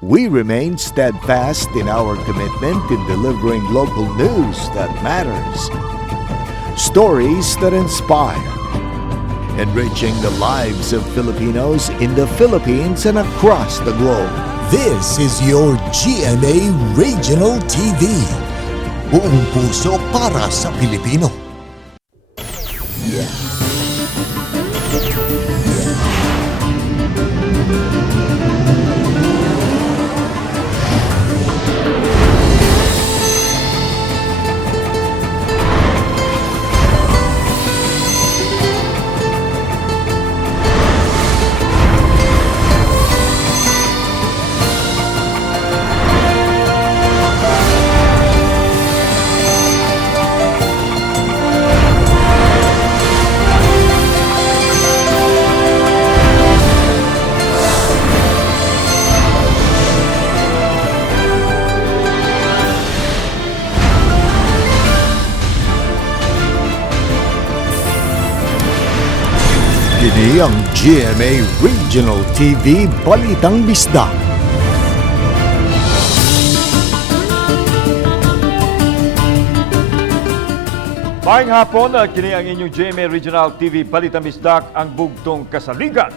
We remain steadfast in our commitment in delivering local news that matters, stories that inspire, enriching the lives of Filipinos in the Philippines and across the globe. This is your GMA Regional TV. Buong puso para sa Pilipino. Kini ang GMA Regional TV Balitang Bisdak. Maayong hapon, kini ang inyong GMA Regional TV Balitang Bisdak, ang bugtong kasaligan.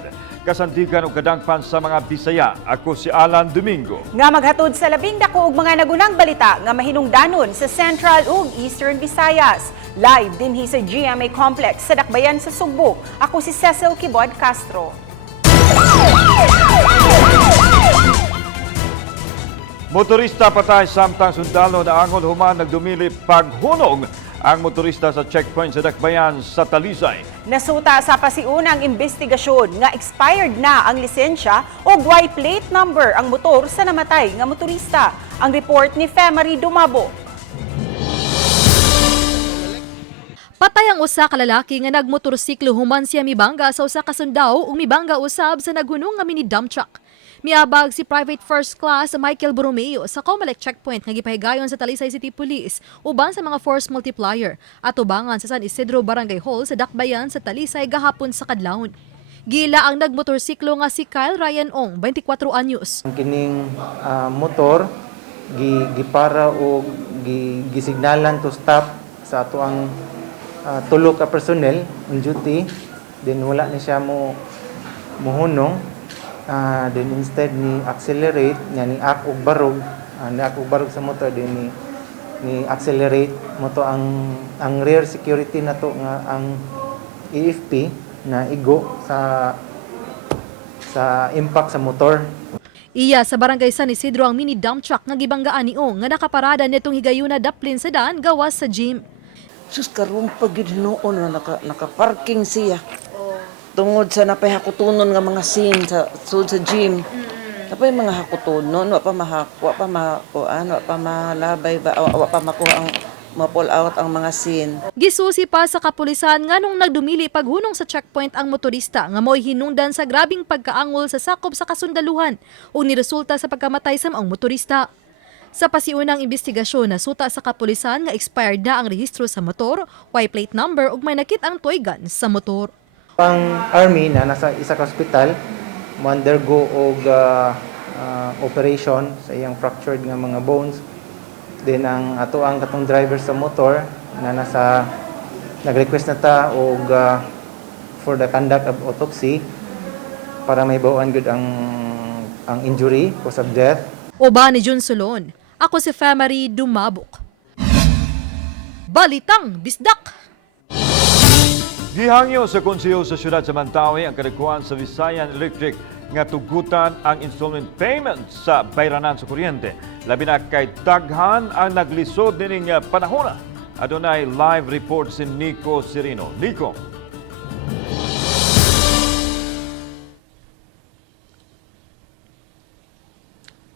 Kasandigan o kadangpan sa mga Bisaya. Ako si Alan Domingo. Nga maghatod sa labing dako og mga nagunang balita nga mahinungdanon sa Central ug Eastern Visayas. Live dinhi sa GMA Complex sa Dakbayan sa Sugbo. Ako si Cecil Kibod Castro. Motorista patay samtang sundalo na angon human nagdumili paghunong ang motorista sa checkpoint sa Dakbayan sa Talisay. Nasuta sa pasiunang investigasyon nga expired na ang lisensya o Y plate number ang motor sa namatay nga motorista. Ang report ni Femari Dumabo. Patay ang usa ka lalaki nga nagmotorsiklo human siya mibangga sa usa ka sundao ug mibangga usab sa naghunong nga mini dump truck. Miabag si Private First Class Michael Borromeo sa Comelec checkpoint nga gipahigayon sa Talisay City Police uban sa mga force multiplier at ubangan sa San Isidro Barangay Hall sa Dakbayan sa Talisay gahapon sa kadlawon. Gila ang nagmotorsiklo nga si Kyle Ryan Ong, 24 anyos. Kining motor gipara o gisignalan to stop sa ato ang tulo ka personnel on duty, then wala ni siya muhunong. Then instead ni accelerate niya ni ak og barog sa motor, then ni accelerate mo to ang rear security na to nga ang AFP na igo sa impact sa motor. Iya sa Barangay San Isidro ang mini dump truck nga gibanggaan ni Ong nga nakaparada nitong higayuna daplin sa daan gawas sa gym. Sus, karong pagid noon na naka-parking siya. Tungod sa napay hakutunon nga mga scene sa gym. Napay mga hakutunon, wa pa malabay ba, wa pa makuha ang ma-pull out ang mga scene. Gisusi pa sa kapulisan nga nung nagdumili paghunong sa checkpoint ang motorista nga mo'y hinungdan sa grabing pagkaangol sa sakop sa kasundaluhan o niresulta sa pagkamatay sa maong motorista. Sa pasiunang investigasyon, nasuta sa kapulisan nga expired na ang rehistro sa motor, Y plate number ug may nakit ang toy gun sa motor. Ang army na nasa isa ka hospital mo undergo og operation sa iyang fractured nga mga bones. Then ang ato ang katong driver sa motor na nag-request na ta og for the conduct of autopsy para may bawaan gud ang injury, cause of death. Oba ni Jun Solon. Ako si Femari Dumabok. Balitang Bisdak. Gihangyo sa konseho sa siyudad sa Mantawi ang kadakuan sa Visayan Electric nga tugutan ang installment payment sa bayranan sa kuryente. Labi na kay daghan ang naglisod nining panahon. Adunay live report si Nico Cirino. Nico.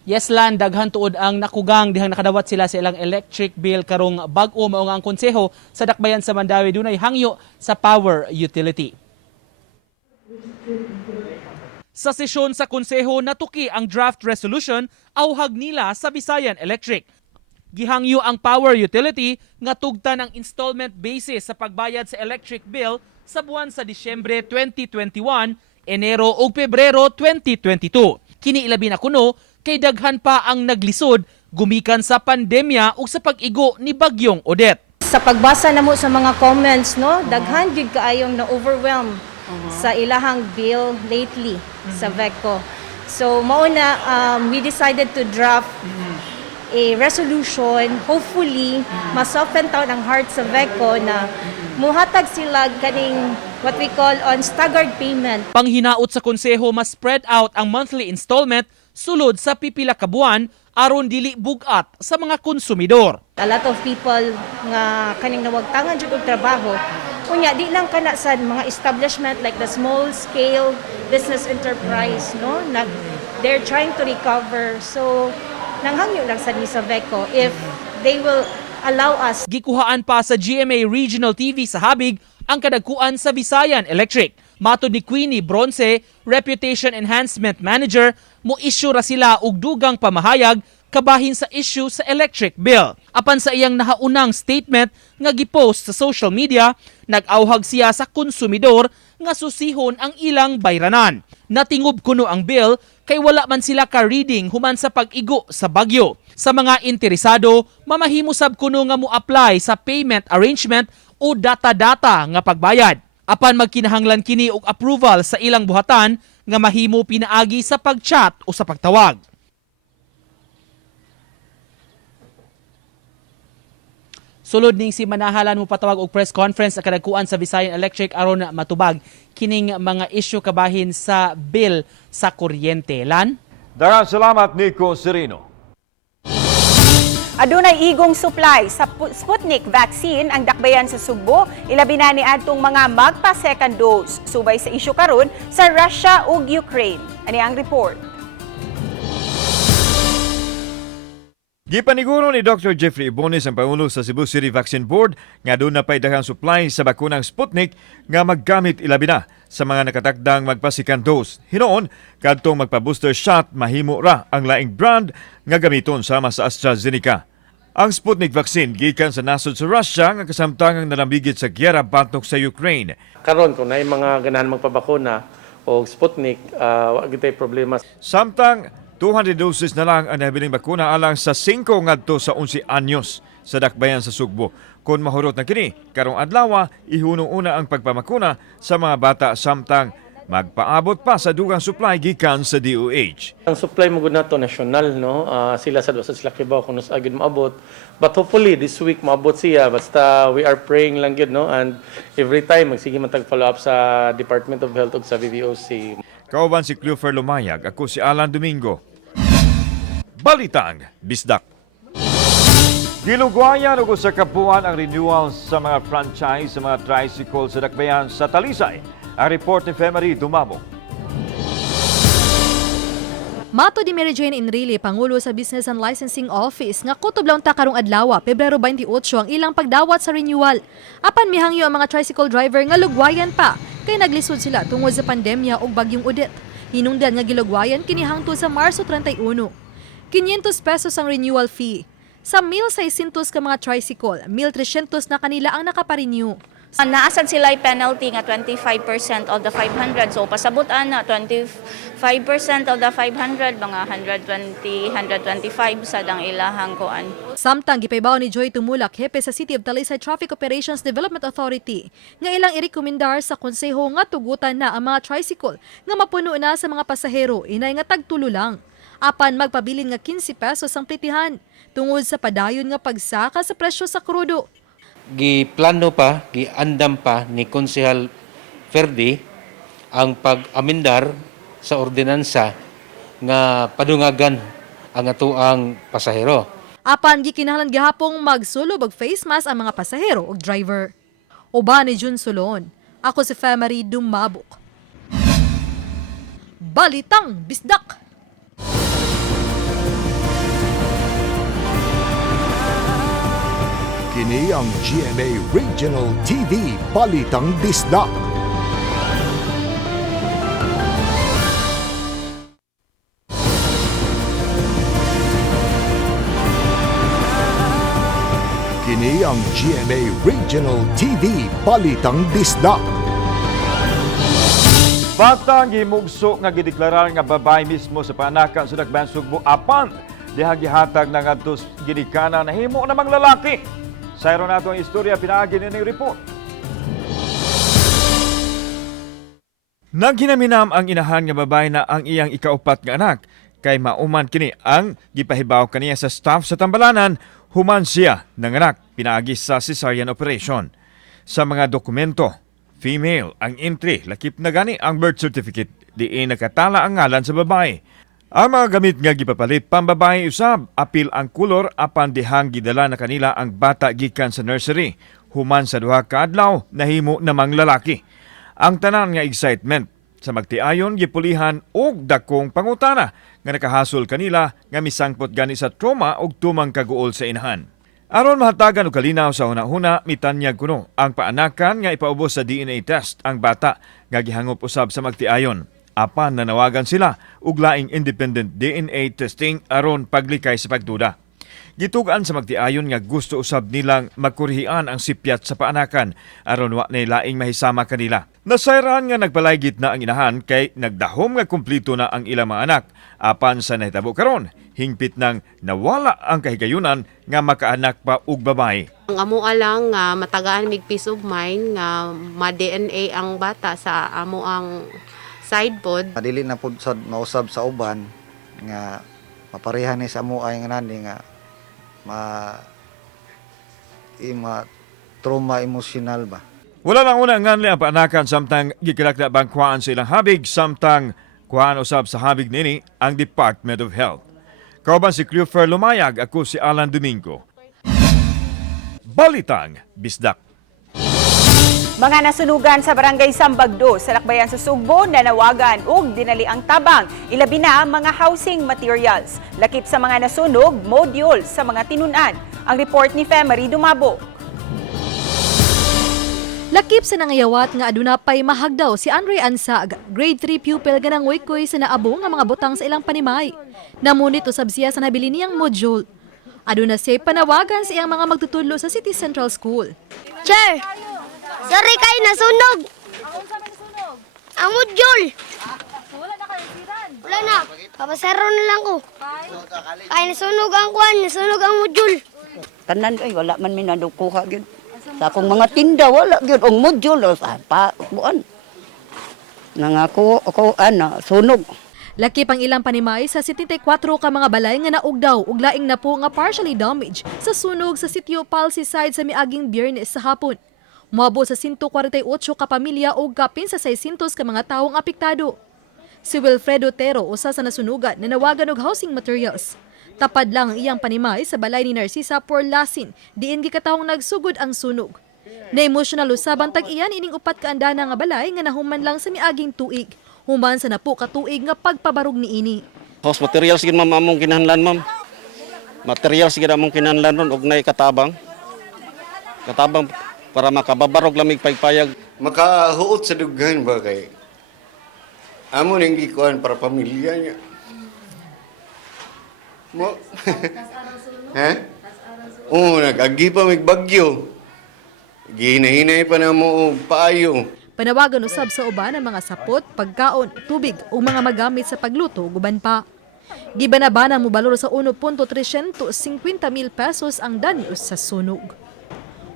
Yes, Lan, daghan tuod ang nakugang dihang nakadawat sila sa ilang electric bill karong bag-o mao nga ang konseho sa Dakbayan sa Mandawi dunay hangyo sa power utility. Sa sesyon sa konseho natuki ang draft resolution awhag nila sa Visayan Electric. Gihangyo ang power utility nga tugtan ang installment basis sa pagbayad sa electric bill sa buwan sa Disyembre 2021, Enero ug Pebrero 2022. Kini ilabi na kuno kay daghan pa ang naglisod gumikan sa pandemya ug sa pag-igo ni Bagyong Odette. Sa pagbasa namo sa mga comments, no, daghan gyud kaayong na-overwhelm sa ilahang bill lately sa VECO. So mao na we decided to draft a resolution, hopefully ma-soften taon ang heart sa VECO na muhatag sila kaning what we call on staggered payment. Panghinaot sa konseho mas spread out ang monthly installment sulod sa pipila ka buwan aron dili bugat sa mga konsumidor. A lot of people nga kaning nawagtangan jud og trabaho, unya di lang kana sa mga establishment like the small scale business enterprise, no, they're trying to recover. So nanghangyo lang sa VECO if they will allow us. Gikuhaan pa sa GMA Regional TV sa Habig ang kadagkuan sa Visayan Electric. Matod ni Queenie Bronce, Reputation Enhancement Manager, mo-issue ra sila og dugang pamahayag kabahin sa issue sa electric bill. Apan sa iyang nahaunang statement nga gipost sa social media, nag-awhag siya sa konsumidor nga susihon ang ilang bayranan. Natingob kuno ang bill kay wala man sila ka-reading human sa pag-igo sa bagyo. Sa mga interesado, mamahimo sab kuno nga mo-apply sa payment arrangement o data-data nga pagbayad. Apan magkinahanglan kini og approval sa ilang buhatan nga mahimo pinaagi sa pag-chat o sa pagtawag. Sulod ning si manahalan mo patawag og press conference sa kadagkuan sa Visayan Electric aron matubag kining mga issue kabahin sa bill sa kuryente. Lan? Daghang salamat, Nico Serino. Adunay igong supply sa Sputnik vaccine ang dakbayan sa Subo, ilabi na ni adtong mga magpa-second dose. Subay sa isyu karon sa Russia ug Ukraine. Ani ang report. Gipaniguro ni Dr. Jeffrey Ibones ang Pangulo sa Cebu City Vaccine Board nga doon na pa'y daghang supply sa bakunang Sputnik nga maggamit ilabi na sa mga nakatakdang magpa-second dose. Hinoon, kadtong magpa-booster shot, mahimo ra ang laing brand nga gamiton sama sa AstraZeneca. Ang Sputnik vaccine gikan sa nasod sa Russia nga kasamtangang nalambigit sa gyera batok sa Ukraine. Karon kung na mga ganahan magpabakuna o Sputnik, wa gitay problema. Samtang 200 doses na lang ang nabiling bakuna alang sa 5 ngadto sa 11 anyos sa dakbayan sa Sugbo. Kung mahurot na kini, karong adlaw ihunong una ang pagpamakuna sa mga bata samtang magpaabot pa sa dugang supply gikan sa DOH. Ang supply mo gud nato national, no, sila sa Lakibaw kung nos agad maabot, but hopefully this week maabot siya. Basta we are praying lang gud, no, and every time magsige man tag follow up sa Department of Health ug sa VVOC. Kauban si Clover Lumayag, ako si Alan Domingo. Balitang Bisdak. Gilugwayan ug sa kapuan ang renewal sa mga franchise sa mga tricycle sa dakbayan sa Talisay. Ang report ni Femery Dumamo. Mato di Mary Jane Enrile, Pangulo sa Business and Licensing Office, nga kutob lang ta karong adlaw, Pebrero 28 ang ilang pagdawat sa renewal. Apan mihangyo ang mga tricycle driver nga lugwayan pa, kay naglisod sila tungod sa pandemya ug bagyong Odette. Hinungdan nga gilugwayan kini hangtod sa Marso 31. 500 pesos ang renewal fee. Sa 1,600 ka mga tricycle, 1,300 na kanila ang nakaparenew. Naasan sila ay penalty nga 25% of the 500. So pasabutan na 25% of the 500, mga 120, 125 sa dang ilahang kuan. Samtang gipaybaw ni Joy Tumulak, hepe sa City of Talisay Traffic Operations Development Authority, nga ilang irekomendar sa konseho nga tugutan na ang mga tricycle nga mapuno na sa mga pasahero, inay nga tagtulo lang. Apan magpabilin nga 15 pesos ang plitihan tungod sa padayon nga pagsaka sa presyo sa krudo. Giplano pa, giandam pa ni Konsehal Ferdi ang pag-amendar sa ordinansa nga padungagan ang atuang pasahero. Apan gikinahanglan gihapong magsulob og face mask ang mga pasahero ug driver. Uban ni Jun Solon, ako si Femery Dumabok. Balitang Bisdak. Kini ang GMA Regional TV Balitang Bisdak. Kini ang GMA Regional TV Balitang Bisdak. Batang gimugso nga gideklarar nga babae mismo sa paanakan sa Dakbayan Sugbo apan diha gihatag na ngadto ginikanan nahimo namang lalaki. Sayro nato ang istorya pinaagi ni report. Naghinaminam ang inahan nga babae na ang iyang ikaupat nga anak kay mauman kini ang gipahibaw kaniya sa staff sa Tambalanan human siya nanganak pinaagi sa cesarean operation. Sa mga dokumento, female ang entry, lakip na gani ang birth certificate, diin nakatala ang ngalan sa babae. Ang mga gamit nga gipapalit pambabae usab, apil ang kulor apan dihang gidala na kanila ang bata gikan sa nursery. Human sa duha ka adlaw nahimo namang lalaki. Ang tanan nga excitement sa magtiayon gipulihan og dakong pangutana nga nakahasol kanila nga misangpot gani sa trauma og tumang kaguol sa inahan. Aron mahatagan og kalinaw sa hunahuna, mitanyag kuno ang paanakan nga ipaubos sa DNA test ang bata nga gihangop usab sa magtiayon. Apan nanawagan sila og laing independent DNA testing aron paglikay sa pagduda. Gitugaan sa magtiayon nga gusto usab nilang magkurhian ang sipyat sa paanakan aron wa nay laing mahisama kanila. Nasayran nga nagpalaygit na ang inahan kay nagdahom nga kumpleto na ang ilang mga anak. Apan sa nahitabo karon, hingpit nang nawala ang kahigayunan nga makaanak pa og babae. Ang amo lang nga matagaan mig peace of mind nga ma-DNA ang bata sa amo ang side pod. Dili na pud sad mausab sa uban nga maparehan ni sa amo ay nga nani nga trauma emotional ba. Wala lang una nganli ang paanakan samtang gikilakda bangkwaan sa ilang habig samtang kuhaan usab sa habig nini ang Department of Health. Kauban si Christopher Lumayag, ako si Alan Domingo. Balitang Bisdak. Mga nasunugan sa barangay Sambagdo sa Lakbayan sa Sugbo nanawagan og dinali ang tabang, ilabi na mga housing materials. Lakip sa mga nasunog, module sa mga tinunan. Ang report ni Femery Dumabo. Lakip sa nangayawat nga aduna pay mahagdaw si Andre Ansag, grade 3 pupil nga nanguykoy sa naabo nga mga butang sa ilang panimay. Namunit usab siya sa nabili niyang module. Aduna siya panawagan sa iyang mga magtutudlo sa City Central School. Sir, sorry kay nasunog. Ang module. Wala na kayo siran. Wala na. Papasaro na lang ko. Kay nasunog ang kwan, nasunog ang module. Tanan ay wala man minadukuha gyud. Sa akong mga tinda wala gyud ang module sa pa buan. Nangako ako sunog. Lakip ang ilang panimay sa 74 ka mga balay nga naugdaw ug laing na po nga partially damaged sa sunog sa sitio Palsiside sa miaging Biyernes sa hapon. Moabot sa 148 ka pamilya ug kapin sa 600 ka mga tawong apektado. Si Wilfredo Tero usa sa nasunugan nanawagan og housing materials. Tapad lang ang iyang panimay sa balay ni Narcisa Porlasin, diin gikatawong nagsugod ang sunog. Na-emotional usab ang tag-iyan ining upat ka andana nga balay nga nahuman lang sa miaging tuig. Human sa napo ka tuig nga pagpabarog niini. House materials gid ma'am among kinahanglan ma'am. Materials gid among kinahanglan ron og nay katabang. Katabang para makababarog lamig paypayag. Makahuot sa dughan ba kay amo ning gikuan para pamilya niya. Mo. Ha? Nag-agi pa mig bagyo. Gihinahinay pa na mo og paayo. Panawagan usab sa uban ang mga sapot, pagkaon, tubig o mga magamit sa pagluto guban pa. Gibanabana mo balor sa 1.350,000 pesos ang danyos sa sunog.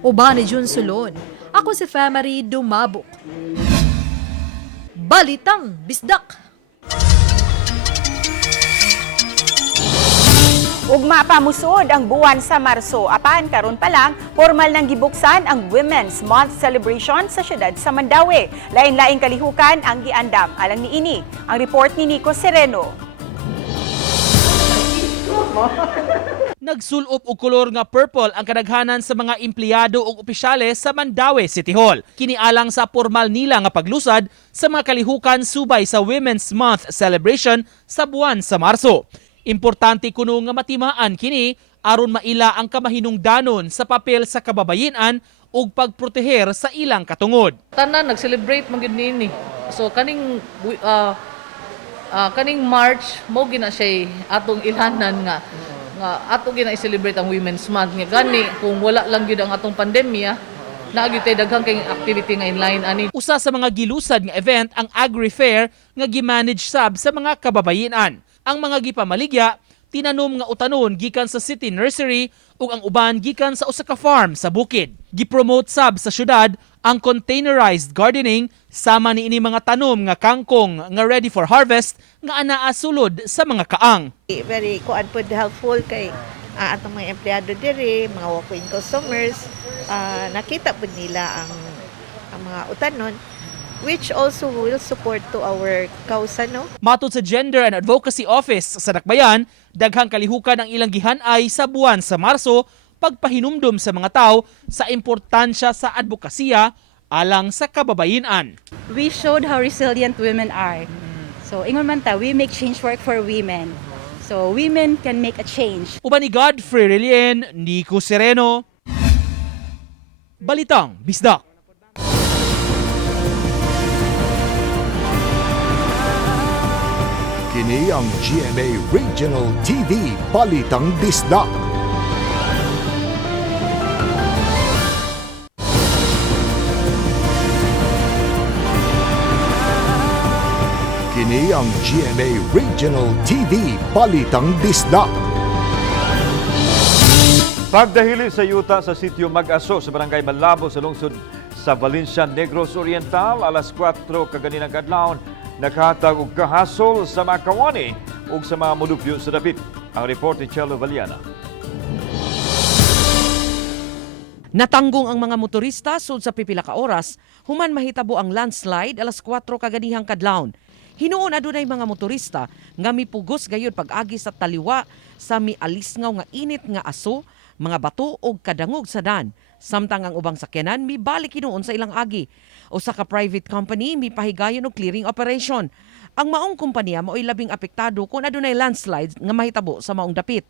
Uban ni Jun Sulon, ako si Femery Dumabok. Balitang Bisdak. Ugma pa musod ang buwan sa Marso. Apan karon pa lang, formal nang gibuksan ang Women's Month celebration sa siyudad sa Mandaue. Lain-laing kalihukan ang giandam. Alang niini, ang report ni Nico Sereno. Nagsulop og kolor nga purple ang kadaghanan sa mga empleyado ug opisyales sa Mandaue City Hall. Kinialang sa formal nila nga paglusad sa mga kalihukan subay sa Women's Month celebration sa buwan sa Marso. Importante kuno nga matimaan kini aron maila ang kamahinungdanon sa papel sa kababayen-an ug pagproteher sa ilang katungod. Tanan nag-celebrate man gid niini. So kaning March mo gina siya atong ilhanan nga ato gina i-celebrate ang Women's Month nga gani kung wala lang gyud ang atong pandemya Naagi tay daghang kay activity nga inline ani. Usa sa mga gilusad nga event ang Agri-Fair nga gimanage sab sa mga kababayenan. Ang mga gipamaligya tinanom nga utanon gikan sa City Nursery ug ang uban gikan sa usa ka farm sa bukid. Gipromote sab sa syudad ang containerized gardening sama ni ini mga tanom nga kangkong nga ready for harvest nga anaa sulod sa mga kaang. Very kuan pod helpful kay atong mga empleyado diri, mga walk-in customers, nakita po nila ang mga utanon, which also will support to our causa, no? Matod sa Gender and Advocacy Office sa Dakbayan, daghang kalihukan ang ilang gihanay sa buwan sa Marso pagpahinumdum sa mga tao sa importansya sa advokasya alang sa kababayenan. We showed how resilient women are. So ingon man ta, we make change work for women. So women can make a change. Uban ni Godfrey Relien, Nico Sereno, Balitang Bisdak. Kini ang GMA Regional TV Balitang Bisdak. Kini ang GMA Regional TV Balitang Bisdak. Pagdahili sa yuta sa sitio Mag-Aso sa Barangay Malabo sa lungsod sa Valencia, Negros Oriental, alas 4 kaganinang adlaw, nakahatag og kahasol sa mga kawani ug sa mga monupyo sa dapit. Ang report ni Chelo Valiana. Natanggong ang mga motorista sud sa pipila ka oras human mahitabo ang landslide alas 4 kaganihang kadlawon. Hinuon adunay mga motorista nga mipugos gayud pag-agi sa taliwa sa mialisngaw nga init nga aso, mga bato ug kadangog sa dan. Samtang ang ubang sakyanan mibalik hinuon sa ilang agi. Usa ka private company mipahigayon og clearing operation. Ang maong kumpanya mao'y labing apektado kung adunay landslides nga mahitabo sa maong dapit.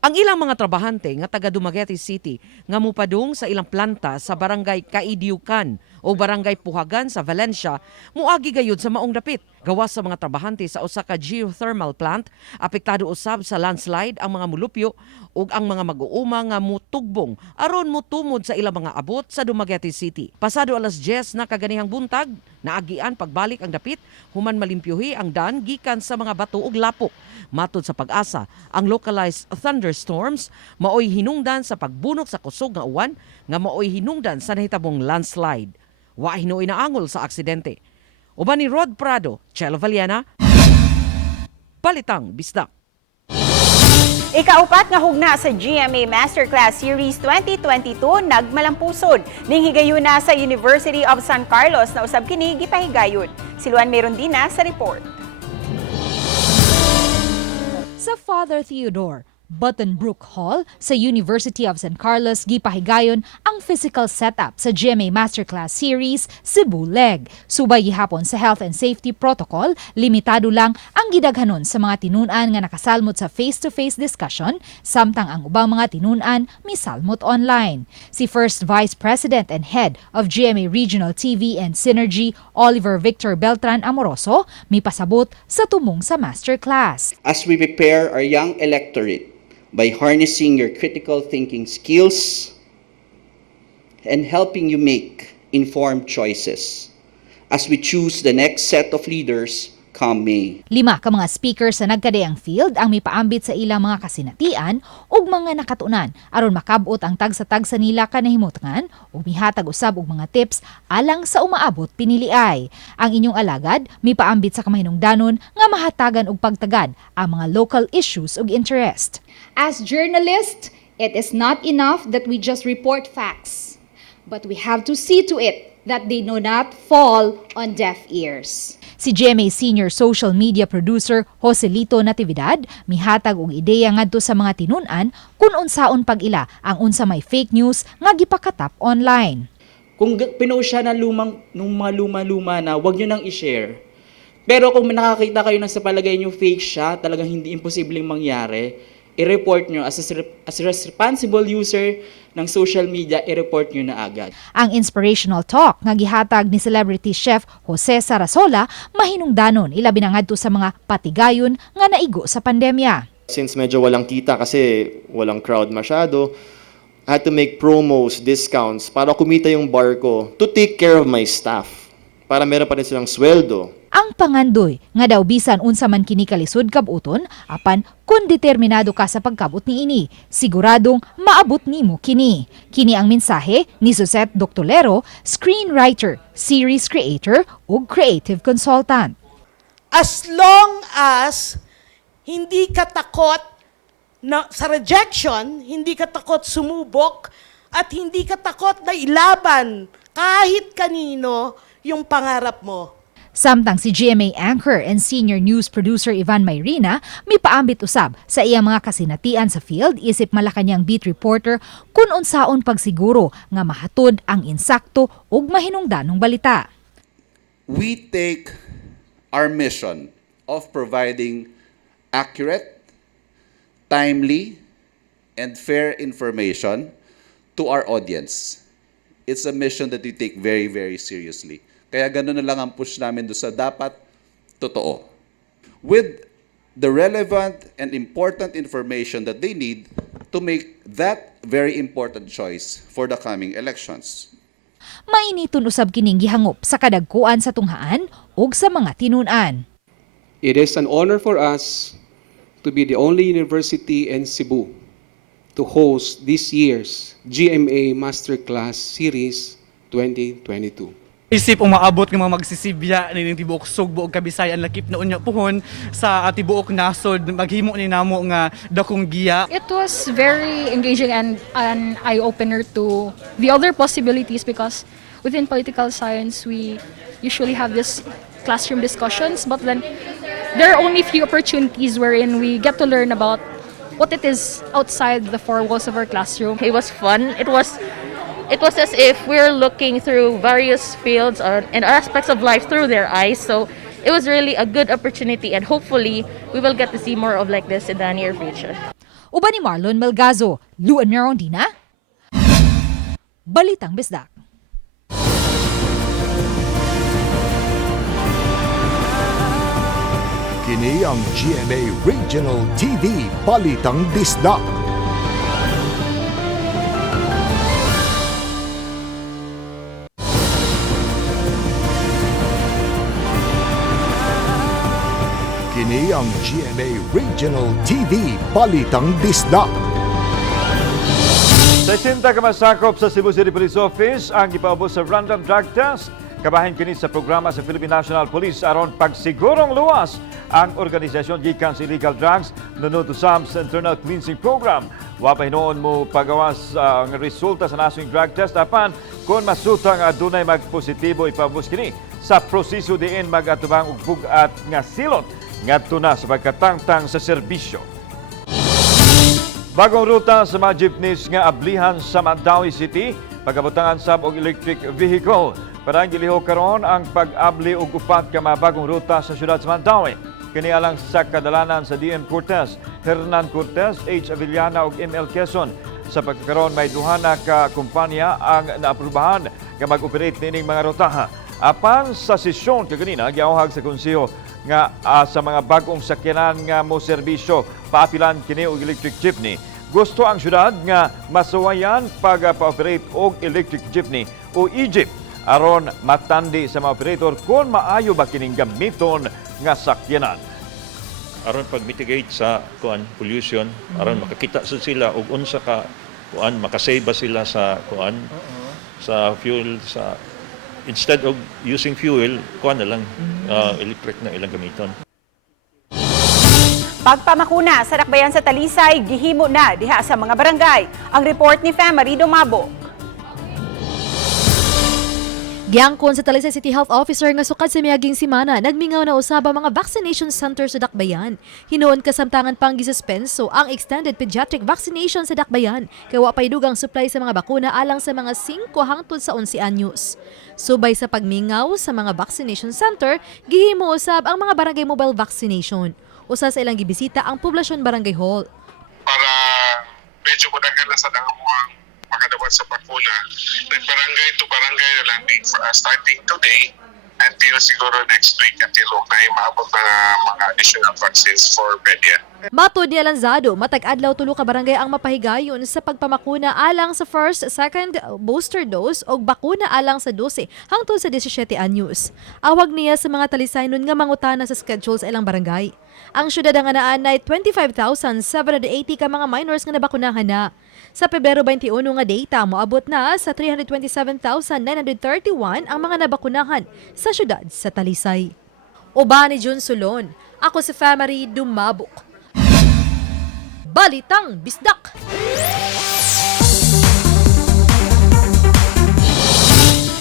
Ang ilang mga trabahante nga taga Dumaguete City nga mupadung sa ilang planta sa barangay Kaidiukan o barangay Puhagan sa Valencia muagi gayud sa maong dapit. Gawas sa mga trabahante sa usa ka geothermal plant, apektado usab sa landslide ang mga mulupyo ug ang mga mag-uuma nga mutugbong aron mutumod sa ilang mga abot sa Dumaguete City. Pasado alas 10 na kaganihang buntag, naagian pagbalik ang dapit human malimpyuhi ang dan gikan sa mga bato ug lapok. Matod sa Pag-asa, ang localized thunderstorms maoy hinungdan sa pagbunok sa kusog nga uwan nga maoy hinungdan sa nahitabong landslide. Wa hinuoy na angol sa aksidente. Uban ni Rod Prado, Chelo Valiana, Balitang Bisdak. Ikaupat nga hugna sa GMA Masterclass Series 2022 nagmalampusod ning higayon na sa University of San Carlos na usab kini gipahigayon. Si Luan Merondina sa report. Sa Father Theodore Buttonbrook Hall sa University of San Carlos gipahigayon ang physical setup sa GMA Masterclass Series Cebu Leg. Subay gihapon sa health and safety protocol, limitado lang ang gidaghanon sa mga tinunan nga nakasalmot sa face-to-face discussion, samtang ang ubang mga tinunan misalmot online. Si First Vice President and Head of GMA Regional TV and Synergy, Oliver Victor Beltran Amoroso, mipasabot sa tumong sa Masterclass. As we prepare our young electorate by harnessing your critical thinking skills and helping you make informed choices as we choose the next set of leaders come May. 5 ka mga speakers sa nagkadayang field ang mipaambit sa ilang mga kasinatian ug mga nakatunan aron makabot ang tagsa-tagsa nila kanahimutangan ug mihatag usab og mga tips alang sa umaabot piniliay. Ang inyong alagad mipaambit sa kamahinungdanon nga mahatagan og pagtagad ang mga local issues ug interest. As journalists, it is not enough that we just report facts, but we have to see to it that they do not fall on deaf ears. Si GMA Senior Social Media Producer Joselito Natividad mihatag og ideya ngadto sa mga tinunan kung unsaon pag-ila ang unsa may fake news nga gipakatap online. Kung pinost siya ng mga luma-luma na wag niyo nang i-share. Pero kung nakakita kayo ng sa palagay niyo fake siya, talagang hindi imposibleng mangyari, i-report nyo as a responsible user ng social media, i-report nyo na agad. Ang inspirational talk nga gihatag ni celebrity chef Jose Sarasola mahinungdanon ilabi na ngadto sa mga patigayon nga naigo sa pandemya. Since medyo walang kita kasi walang crowd masyado, I had to make promos, discounts para kumita yung bar ko to take care of my staff. Para meron pa rin silang sweldo. Ang pangandoy nga daw bisan unsa man kini kalisod kabuton apan kun determinado ka sa pagkabot niini, siguradong maabot nimo kini. Kini ang mensahe ni Suzette Doctolero, screenwriter, series creator ug creative consultant. As long as hindi ka takot sa rejection, hindi ka takot sumubok, at hindi ka takot na ilaban kahit kanino yung pangarap mo. Samtang si GMA anchor and senior news producer Ivan Mayrina may paambit usab sa iyang mga kasinatian sa field isip Malacañang beat reporter kun unsaon pagsiguro nga mahatod ang insakto ug mahinungdanong balita. We take our mission of providing accurate, timely, and fair information to our audience. It's a mission that we take very, very seriously. Kaya gano'n na lang ang push namin doon sa dapat totoo. With the relevant and important information that they need to make that very important choice for the coming elections. Mainiton usab kining gihangop sa kadagkuan sa tunghaan ug sa mga tinun-an. It is an honor for us to be the only university in Cebu to host this year's GMA Masterclass Series 2022. Isip umaabot ng mga magsisibya ning tibuok Sugbo ug Kabisayan lakip na unya puhon sa tibuok nasod maghimo ni namo nga dakong giya. It was very engaging and an eye-opener to the other possibilities because within political science we usually have this classroom discussions, but then there are only few opportunities wherein we get to learn about what it is outside the four walls of our classroom. It was fun. It was as if we're looking through various fields and aspects of life through their eyes. So it was really a good opportunity, and hopefully we will get to see more of like this in the near future. Uban ni Marlon Melgazo, Luan Merondina, Balitang Bisdak. Kini ang GMA Regional TV Balitang Bisdak. Kini ang GMA Regional TV Balitang Bisdak. 60 ka masakop sa Cebu City Police Office ang ipaubos sa random drug test. Kabahin kini sa programa sa Philippine National Police aron pagsigurong luwas ang organisasyon gikan sa illegal drugs nunod usab sa internal cleansing program. Wa pa hinuon mo pagawas ang resulta sa nasong drug test apan kung masuta nga adunay magpositibo ipaubos kini sa proseso diin magatubang og bugat nga silot ngadto na sa pagkatangtang sa serbisyo. Bagong ruta sa mga jeepneys nga ablihan sa Mandawi City, pagabutangan sab og electric vehicle. Para gilihok karon ang pag-abli og upat ka mga bagong ruta sa siyudad sa Mandawi. Kini alang sa kadalanan sa DM Cortez, Hernan Cortez, H. Avellana ug ML Quezon. Sa pagkakaroon may duha na ka kumpanya ang naaprubahan nga mag-operate nining mga rutaha. Apan sa sesyon kaganina giawhag sa konseho nga sa mga bagong sakyanan nga mo serbisyo paapilan kini og electric jeepney. Gusto ang syudad nga masuwayan pag-operate og electric jeepney o e-jeep aron matandi sa mga operator kung maayo ba kining gamiton nga sakyanan. Aron pag-mitigate sa pollution, aron makakita sila og unsa ka makasave ba sila sa sa fuel sa instead of using fuel, na lang electric na ilang gamiton. Pagpamakuna sa Dakbayan sa Talisay, gihimo na diha sa mga barangay. Ang report ni Fem Marido Mabo. Giangkon sa Talisay City Health Officer nga sukad sa miaging simana, nagmingaw na usab ang mga vaccination center sa Dakbayan. Hinuon kasamtangan pang gissuspenso ang extended pediatric vaccination sa Dakbayan, kay wa pay dugang supply sa mga bakuna alang sa mga 5 hangtod sa 11 anyos. Subay sa pagmingaw sa mga vaccination center, gihimo usab ang mga barangay mobile vaccination. Usa sa ilang gibisita ang Poblasyon Barangay Hall. Para medyo madagal na sa mga makadawat sa bakuna. Barangay to barangay na lang starting today until siguro next week until maabot na mga additional vaccines for Bedia. Matod ni Alanzado, matag adlaw tulo ka barangay ang mapahigayon sa pagpamakuna alang sa first, second booster dose o bakuna alang sa 12 hangtod sa 17 anyos. Awag niya sa mga talisaynon nga mangutana sa schedule sa ilang barangay. Ang syudad ang anaan ay 25,780 ka mga minors nga nabakunahan na. Sa Pebrero 21 nga data, moabot na sa 327,931 ang mga nabakunahan sa syudad sa Talisay. Uba ni Jun Solon, ako si Famary Dumabok. Balitang Bisdak.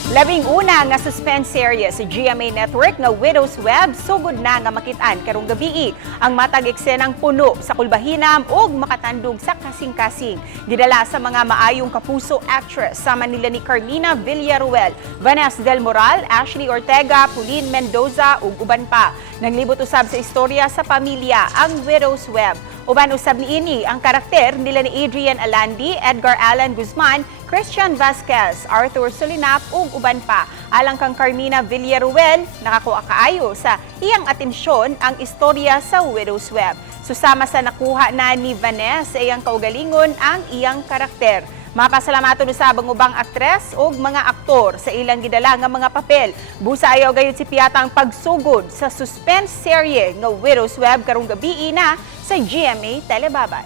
Labing una nga suspense series sa GMA Network nga Widow's Web sugod na nga makitaan karong gabi ang matag eksenang puno sa kulbahinam ug makatandog sa kasing-kasing. Gidala sa mga maayong kapuso actress sama nila ni Carmina Villaruel, Vanessa Del Moral, Ashley Ortega, Pauline Mendoza ug uban pa. Naglibot usab sa istorya sa pamilya ang Widow's Web. Uban usab niini ang karakter nila ni Adrian Alandi, Edgar Allan Guzman, Christian Vasquez, Arthur Solinap ug uban pa. Alang kang Carmina Villaruel, nakakuha kaayo sa iyang atensyon ang istorya sa Widow's Web. Susama sa nakuha na ni Vanessa iyang kaugalingon ang iyang karakter. Mapasalamaton usab ang ubang aktres ug mga aktor sa ilang gidala nga mga papel. Busa ayaw gayud si Piata ang pagsugod sa suspense serye nga Widow's Web karong gabi na sa GMA Telebabad.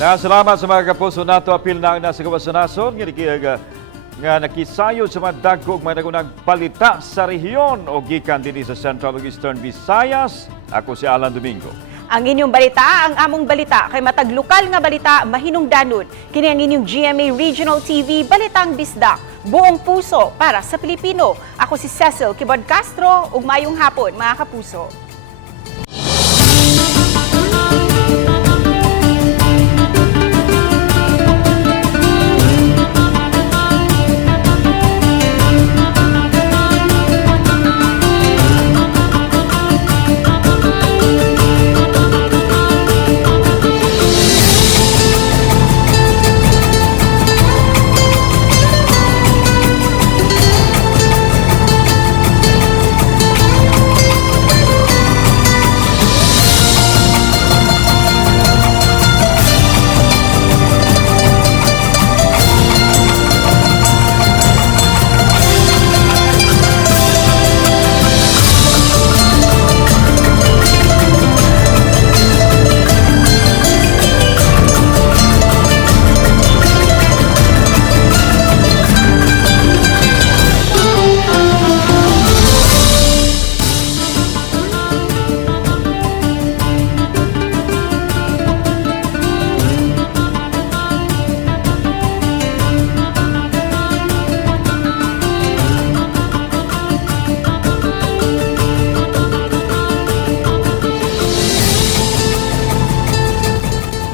Salamat sa mga kapuso nato apil na sa gawas sa nason nga nakisayo sa mga dagko ug mga nagunang balita sa rehiyon o gikan dinhi sa Central ug Eastern Visayas. Ako si Alan Domingo. Ang inyong balita, ang among balita, kay matag lokal nga balita, mahinungdanon. Kini ang inyong GMA Regional TV, Balitang Bisdak. Buong puso para sa Pilipino. Ako si Cecil Kibod Castro, ug mayong hapon mga kapuso.